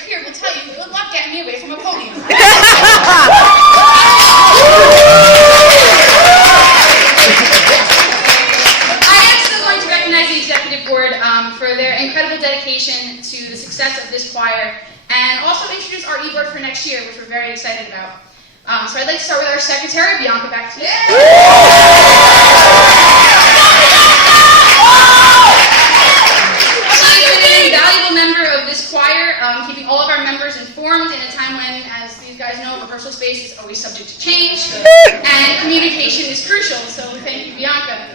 right here will tell you, good luck getting me away from a podium. For their incredible dedication to the success of this choir, and also introduce our e-board for next year, which we're very excited about. So I'd like to start with our secretary, Bianca, back to you. She's been an invaluable member of this choir, keeping all of our members informed in a time when, as these guys know, rehearsal space is always subject to change, and communication is crucial, so thank you, Bianca.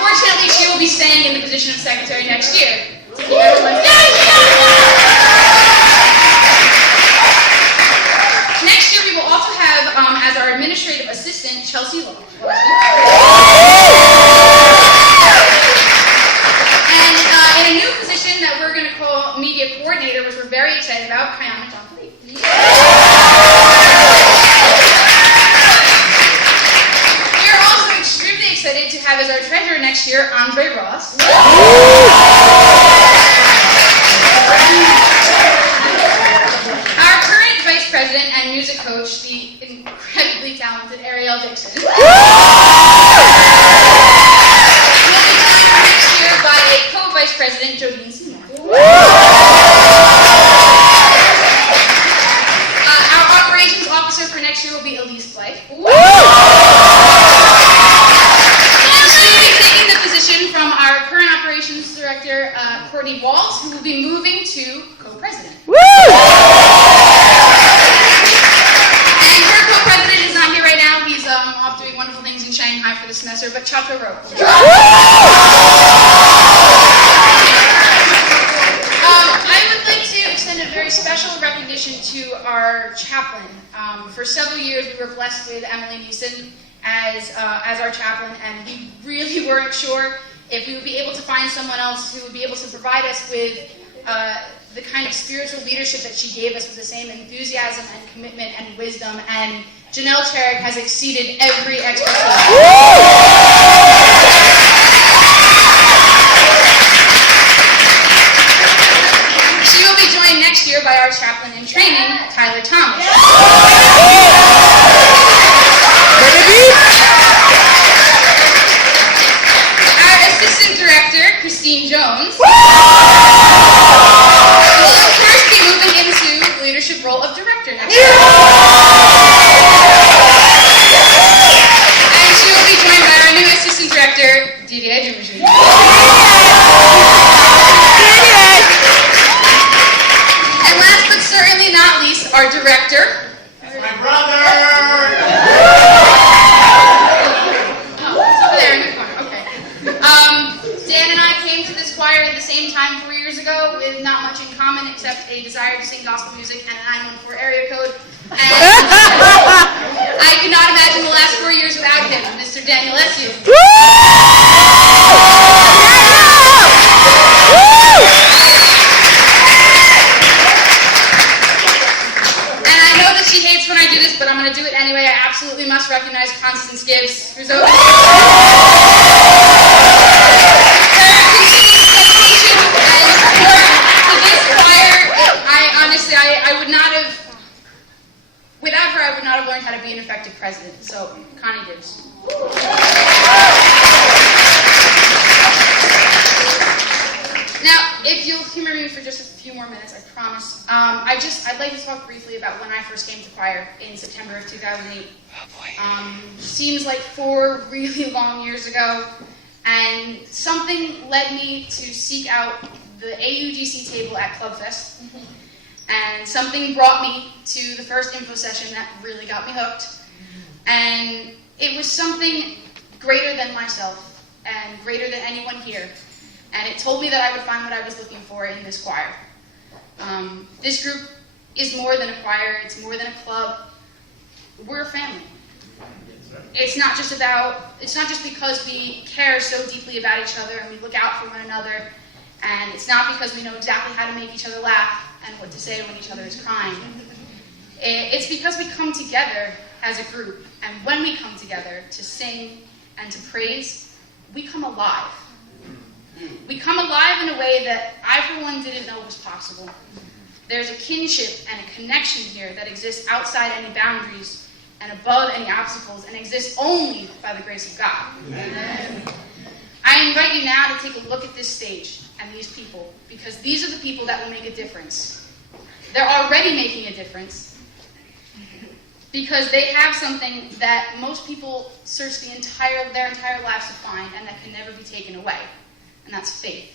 Fortunately, she will be staying in the position of secretary next year to keep everyone safe. Next year, we will also have, as our administrative assistant, Chelsea Law. And in a new position that we're going to call media coordinator, which we're very excited about, Kayana John-Philippe. Excited to have as our treasurer next year, Andre Ross. Our current vice president and music coach, the incredibly talented Ariel Dixon. Will be joined next year by a co-vice president, Jodine Seymour. Our operations officer for next year will be Elise Blake. From our current operations director, Courtney Walls, who will be moving to co-president. And her co-president is not here right now. He's off doing wonderful things in Shanghai for the semester, but Chato Ro. I would like to extend a very special recognition to our chaplain. For several years, we were blessed with Emily Neeson as our chaplain, and we really weren't sure if we would be able to find someone else who would be able to provide us with the kind of spiritual leadership that she gave us with the same enthusiasm and commitment and wisdom, and Janelle Cherrick has exceeded every expectation. She will be joined next year by our chaplain in training, Tyler Thomas. Christine Jones will of course be moving into the leadership role of director next year. And she will be joined by our new assistant director, Didier Duverger. And last but certainly not least, our director. That's my brother! Dan and I came to this choir at the same time 4 years ago with not much in common except a desire to sing gospel music and a 914 area code. And I could not imagine the last 4 years without him, Mr. Daniel Essiu. And I know that she hates when I do this, but I'm going to do it anyway. I absolutely must recognize Constance Gibbs, who's over I would not have, without her, I would not have learned how to be an effective president. So, Connie Gibbs. Now, if you'll humor me for just a few more minutes, I promise. I'd like to talk briefly about when I first came to choir in September of 2008. Seems like 4 really long years ago, and something led me to seek out the AUGC table at Clubfest. And something brought me to the first info session that really got me hooked. And it was something greater than myself and greater than anyone here. And it told me that I would find what I was looking for in this choir. This group is more than a choir, it's more than a club. We're a family. It's not just because we care so deeply about each other and we look out for one another. And it's not because we know exactly how to make each other laugh and what to say when each other is crying. It's because we come together as a group, and when we come together to sing and to praise, we come alive. We come alive in a way that I, for one, didn't know was possible. There's a kinship and a connection here that exists outside any boundaries and above any obstacles and exists only by the grace of God. Amen. I invite you now to take a look at this stage and these people, because these are the people that will make a difference. They're already making a difference because they have something that most people search their entire lives to find and that can never be taken away, and that's faith.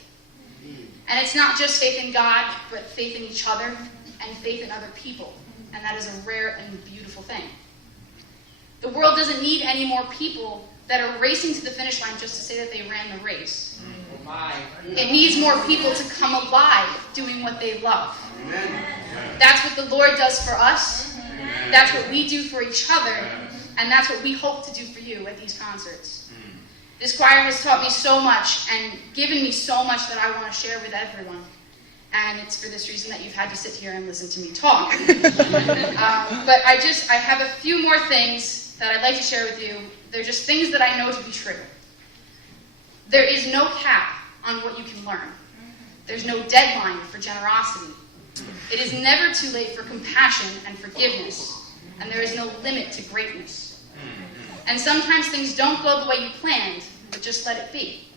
And it's not just faith in God, but faith in each other and faith in other people. And that is a rare and beautiful thing. The world doesn't need any more people that are racing to the finish line just to say that they ran the race. It needs more people to come alive doing what they love. That's what the Lord does for us. That's what we do for each other. And that's what we hope to do for you at these concerts. This choir has taught me so much and given me so much that I want to share with everyone. And it's for this reason that you've had to sit here and listen to me talk. But I have a few more things that I'd like to share with you. They're just things that I know to be true. There is no cap on what you can learn. There's no deadline for generosity. It is never too late for compassion and forgiveness. And there is no limit to greatness. And sometimes things don't go the way you planned, but just let it be.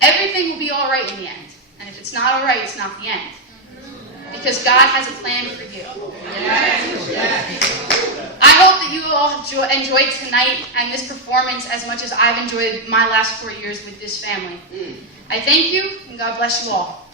Everything will be all right in the end. And if it's not all right, it's not the end. Because God has a plan for you. I hope that you all enjoyed tonight and this performance as much as I've enjoyed my last 4 years with this family. I thank you, and God bless you all.